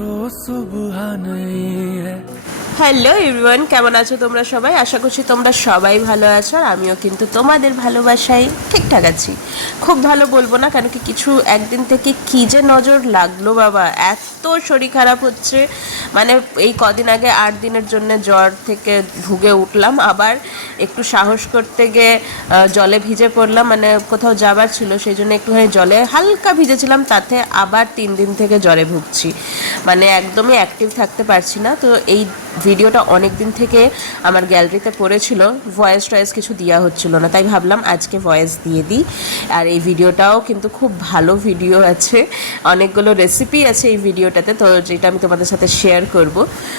तो सुबह नहीं है। হ্যালো এভরিওয়ান, কেমন আছো তোমরা সবাই? আশা করছি তোমরা সবাই ভালো আছো, আর আমিও কিন্তু তোমাদের ভালোবাসায় ঠিকঠাক আছি। খুব ভালো বলবো না, কেন কি কিছু একদিন থেকে কী যে নজর লাগলো বাবা, এত শরীর খারাপ হচ্ছে। মানে এই কদিন আগে 8 দিনের জন্য জ্বর থেকে ভুগে উঠলাম, আবার একটু সাহস করতে গিয়ে জলে ভিজে পড়লাম, মানে কোথাও যাবার ছিল সেই জন্য একটুখানি জলে হালকা ভিজেছিলাম, তাতে আবার 3 দিন থেকে জ্বরে ভুগছি। মানে একদমই অ্যাক্টিভ থাকতে পারছি না। তো এই ভিডিওটা অনেক দিন থেকে আমার গ্যালারিতে পড়েছিল, ভয়েস টয়েস কিছু দেওয়া হচ্ছিল না, তাই ভাবলাম আজকে ভয়েস দিয়ে দিই। আর এই ভিডিওটাও কিন্তু খুব ভালো ভিডিও আছে, অনেকগুলো রেসিপি আছে এই ভিডিওটাতে, তো যেটা আমি তোমাদের সাথে শেয়ার করব।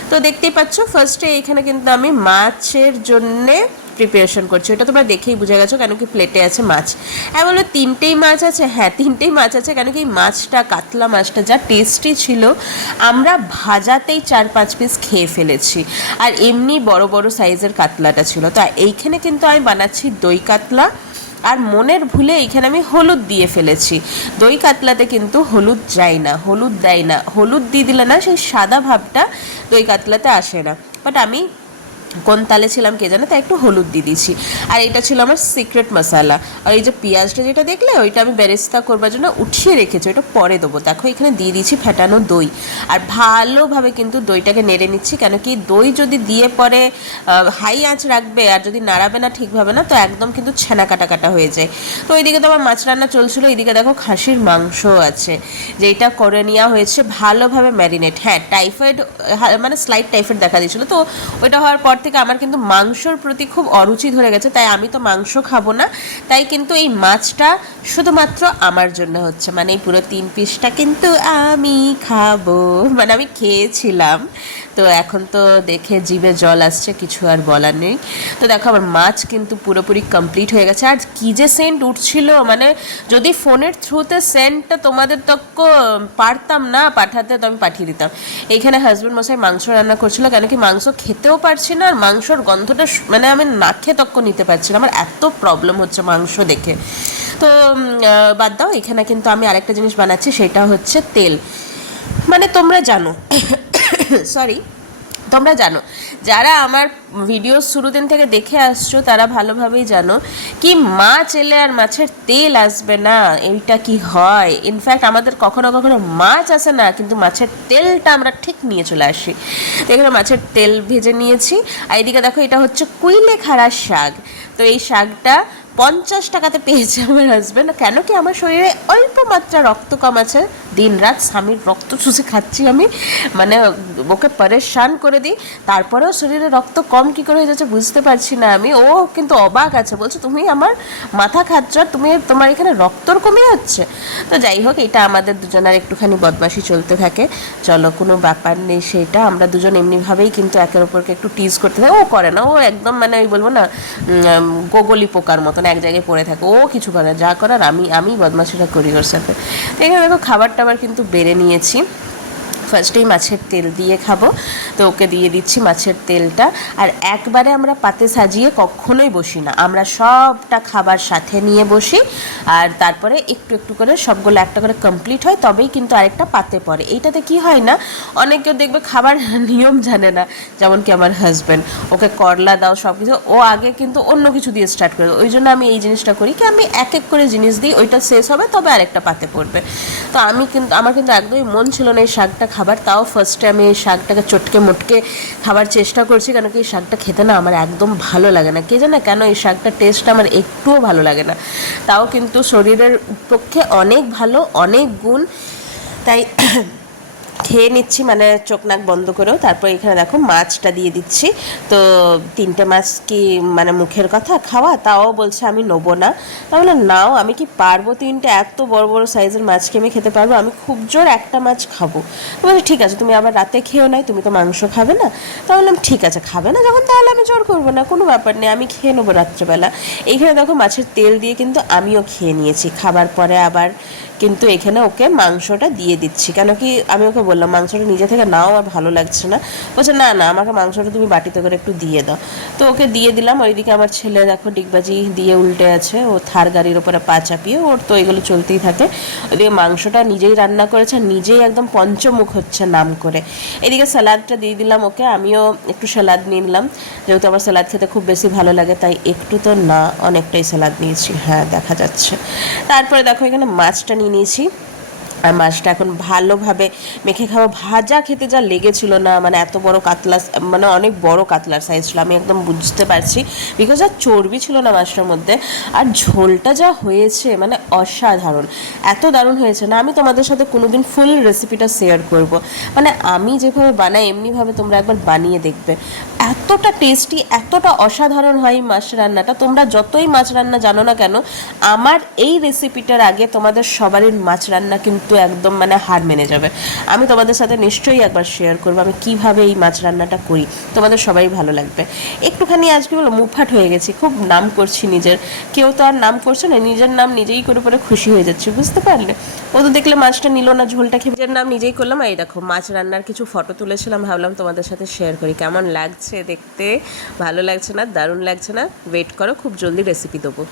তো দেখতেই পাচ্ছ, ফার্স্টে এখানে কিন্তু আমি মাছের জন্যে প্রিপারেশন করছি। এটা তোমরা দেখেই বুঝে গেছো, কেন কি প্লেটে আছে মাছ। হ্যাঁ বলো, 3টেই মাছ আছে? হ্যাঁ, 3টেই মাছ আছে, কেন কি এই মাছটা, কাতলা মাছটা যা টেস্টি ছিল, আমরা ভাজাতেই 4-5 পিস খেয়ে ফেলেছি। আর এমনি বড় বড় সাইজের কাতলাটা ছিল। তো এইখানে কিন্তু আমি বানাচ্ছি দই কাতলা, আর মনের ভুলে এইখানে আমি হলুদ দিয়ে ফেলেছি। দই কাতলাতে কিন্তু হলুদ যায় না, হলুদ দেয় না, হলুদ দিয়ে দিলে না সেই সাদা ভাবটা দই কাতলাতে আসে না। বাট আমি কোন তালে ছিলাম কে জানে, তাই একটু হলুদ দিয়ে দিয়েছি। আর এটা ছিল আমার সিক্রেট মশলা। আর এই যে পেঁয়াজটা যেটা দেখলে, ওইটা আমি বেরেস্তা করবার জন্য উঠিয়ে রেখেছি, ওইটা পরে দেবো। দেখো এখানে দিয়ে দিয়েছি ফেটানো দই, আর ভালোভাবে কিন্তু দইটাকে নেড়ে নিচ্ছি, কেন কি দই যদি দিয়ে পরে হাই আঁচ রাখবে আর যদি নাড়াবে না ঠিকভাবে না, তো একদম কিন্তু ছানা কাটা কাটা হয়ে যায়। তো ওইদিকে তো আমার মাছ রান্না চলছিল, এইদিকে দেখো খাসির মাংস আছে, যেটা করে নেওয়া হয়েছে ভালোভাবে ম্যারিনেট। হ্যাঁ, টাইফয়েড, মানে স্লাইট টাইফয়েড দেখা দিয়েছিলো, তো ওইটা হওয়ার পর থেকে আমার কিন্তু মাংসর প্রতি খুব অরুচি ধরে গেছে, তাই আমি তো মাংস খাবো না। তাই কিন্তু এই মাছটা শুধুমাত্র আমার জন্য হচ্ছে, মানে এই পুরো 3 পিসটা কিন্তু আমি খাবো, মানে আমি খেয়েছিলাম। তো এখন তো দেখে জিভে জল আসছে, কিছু আর বলার নেই। তো দেখো আমার মাছ কিন্তু পুরোপুরি কমপ্লিট হয়ে গেছে। আর কী যে সেন্ট উঠছিল, মানে যদি ফোনের থ্রুতে সেন্টটা তোমাদের তক্ক পারতাম না পাঠাতে, তো আমি পাঠিয়ে দিতাম। এইখানে হাজব্যান্ড মশাই মাংস রান্না করছিল, কেন কি মাংস খেতেও পারছি না, আর মাংসর গন্ধটা মানে আমি নাকে তক্ক নিতে পারছি না, আমার এত প্রবলেম হচ্ছে মাংস দেখে। তো বাদ দাও, এখানে কিন্তু আমি আরেকটা জিনিস বানাচ্ছি, সেটা হচ্ছে তেল। মানে তোমরা জানো সরি, তোমরা জানো, যারা আমার ভিডিও শুরুদিন থেকে দেখে আসছো তারা ভালোভাবেই জানো কি মাছ এলে আর মাছের তেল আসবে না, এইটা কি হয়। ইনফ্যাক্ট আমাদের কখনো কখনো মাছ আসে না, কিন্তু মাছের তেলটা আমরা ঠিক নিয়ে চলে আসি। এখানে মাছের তেল ভেজে নিয়েছি। আর এদিকে দেখো, এটা হচ্ছে কুইলেখাড়া শাক। তো এই শাকটা 50 টাকাতে পেয়েছে আমার হাজব্যান্ড, কেন কি আমার শরীরে অল্প মাত্রা রক্ত কম আছে। দিন রাত স্বামীর রক্ত চুষে খাচ্ছি আমি, মানে ওকে পরেশান করে দিই, তারপরেও শরীরে রক্ত কম কী করে হয়ে যাচ্ছে বুঝতে পারছি না আমি। ও কিন্তু অবাক আছে, বলছে তুমি আমার মাথা খাচ্ছ, তুমি তোমার এখানে রক্তর কমে যাচ্ছে। তো যাই হোক, এটা আমাদের দুজনের একটুখানি বদমাশি চলতে থাকে। চলো, কোনো ব্যাপার নেই, সেটা আমরা দুজন এমনিভাবেই কিন্তু একের ওপরকে একটু টিজ করতে থাকি। ও করে না, ও একদম মানে ওই বলবো না গোগলি পোকার মতন এক জায়গায় পড়ে থাকে, ও কিছু করে না, যা করার আমি বদমাশিটা করি ওর সাথে। তো এখানে দেখো খাবার টাবার কিন্তু বেড়ে নিয়েছি। ফার্স্টেই মাছের তেল দিয়ে খাবো, তো ওকে দিয়ে দিচ্ছি মাছের তেলটা। আর একবারে আমরা পাতে সাজিয়ে কখনোই বসি না, আমরা সবটা খাবার সাথে নিয়ে বসি, আর তারপরে একটু একটু করে সবগুলো একটা করে কমপ্লিট হয়, তবেই কিন্তু আরেকটা পাতে পড়ে। এইটাতে কি হয় না, অনেকেও দেখবে খাবার নিয়ম জানে না, যেমন কি আমার হাজব্যান্ড, ওকে করলা দাও সব কিছু, ও আগে কিন্তু অন্য কিছু দিয়ে স্টার্ট করে। ওই জন্য আমি এই জিনিসটা করি কি, আমি এক এক করে জিনিস দিই, ওইটা শেষ হবে তবে আরেকটা পাতে পড়বে। তো আমার কিন্তু একদমই মন ছিল না এই শাকটা খাবার, তাও ফার্স্টে আমি এই শাকটাকে চটকে মোটকে খাবার চেষ্টা করছি, কেন কি এই শাকটা খেতে না আমার একদম ভালো লাগে না, কে জানে কেন এই শাকটা টেস্ট আমার একটুও ভালো লাগে না। তাও কিন্তু শরীরের পক্ষে অনেক ভালো, অনেক গুণ, তাই খেয়ে নিচ্ছি, মানে চোখ নাক বন্ধ করেও। তারপর এখানে দেখো মাছটা দিয়ে দিচ্ছি। তো 3টে মাছ কি মানে মুখের কথা খাওয়া, তাও বলছে আমি নেবো না। তাহলে নাও, আমি কি পারবো 3টে এত বড় বড় সাইজের মাছকে আমি খেতে পারবো? আমি খুব জোর একটা মাছ খাবো। তো বলছে ঠিক আছে, তুমি আবার রাতে খেয়েও নাই, তুমি তো মাংস খাবে না। তাহলে ঠিক আছে, খাবে না যখন তাহলে আমি জোর করবো না, কোনো ব্যাপার নেই, আমি খেয়ে নেবো রাত্রেবেলা। এইখানে দেখো মাছের তেল দিয়ে কিন্তু আমিও খেয়ে নিয়েছি। খাবার পরে আবার কিন্তু এখানে ওকে মাংসটা দিয়ে দিচ্ছি, কেন কি আমি ওকে বললাম মাংসটা নিজে থেকে নাও আর ভালো লাগছে না। বলছে না না আমাকে মাংসটা তুমি বাটিতে করে একটু দিয়ে দাও। তো ওকে দিয়ে দিলাম। ওইদিকে আমার ছেলে দেখো ডিগবাজি দিয়ে উল্টে আছে, ও থার গাড়ির ওপরে পা চাপিয়ে, ওর তো এগুলো চলতেই থাকে। ওইদিকে মাংসটা নিজেই রান্না করেছে, নিজেই একদম পঞ্চমুখ হচ্ছে নাম করে। এদিকে স্যালাডটা দিয়ে দিলাম ওকে, আমিও একটু স্যালাড নিয়ে নিলাম, যেহেতু আমার স্যালাড খেতে খুব বেশি ভালো লাগে, তাই একটু তো না অনেকটাই স্যালাড নিয়েছি, হ্যাঁ দেখা যাচ্ছে। তারপরে দেখো এখানে মাছটা নিয়ে নিয়েছি, আর মাছটা এখন ভালোভাবে মেখে খাওয়া। ভাজা খেতে যা লেগেছিল না, মানে এত বড় কাতলা, মানে অনেক বড় কাতলার সাইজ ছিল, আমি একদম বুঝতে পারছি, বিকজ আর চর্বি ছিল না মাছটার মধ্যে। আর ঝোলটা যা হয়েছে মানে অসাধারণ, এত দারুণ হয়েছে না, আমি তোমাদের সাথে কোনোদিন ফুল রেসিপিটা শেয়ার করব। মানে আমি যেভাবে বানাই এমনিভাবে তোমরা একবার বানিয়ে দেখবে, এতটা টেস্টি, এতটা অসাধারণ হয় এই মাছ রান্নাটা। তোমরা যতই মাছ রান্না জানো না কেন, আমার এই রেসিপিটার আগে তোমাদের সবারই মাছ রান্না কিন্তু একদম মানে হার মেনে যাবে। আমি তোমাদের সাথে নিশ্চয়ই একবার শেয়ার করবো আমি কিভাবে এই মাছ রান্নাটা করি, তোমাদের সবাই ভালো লাগবে। একটুখানি আজকে বলো মুফাট হয়ে গেছি, খুব নাম করছি নিজের, কেউ তো আর নাম করছে না, নিজের নাম নিজেই করে পরে খুশি হয়ে যাচ্ছি, বুঝতে পারলে। ও তো দেখলে মাছটা নিল না, ঝোলটা খেয়ে নিজের নাম নিজেই করলাম। এই দেখো মাছ রান্নার কিছু ফটো তুলেছিলাম, ভাবলাম তোমাদের সাথে শেয়ার করি, কেমন লাগছে দেখতে, ভালো লাগছে না, দারুণ লাগছে না? ওয়েট করো, খুব জলদি রেসিপি দেবো।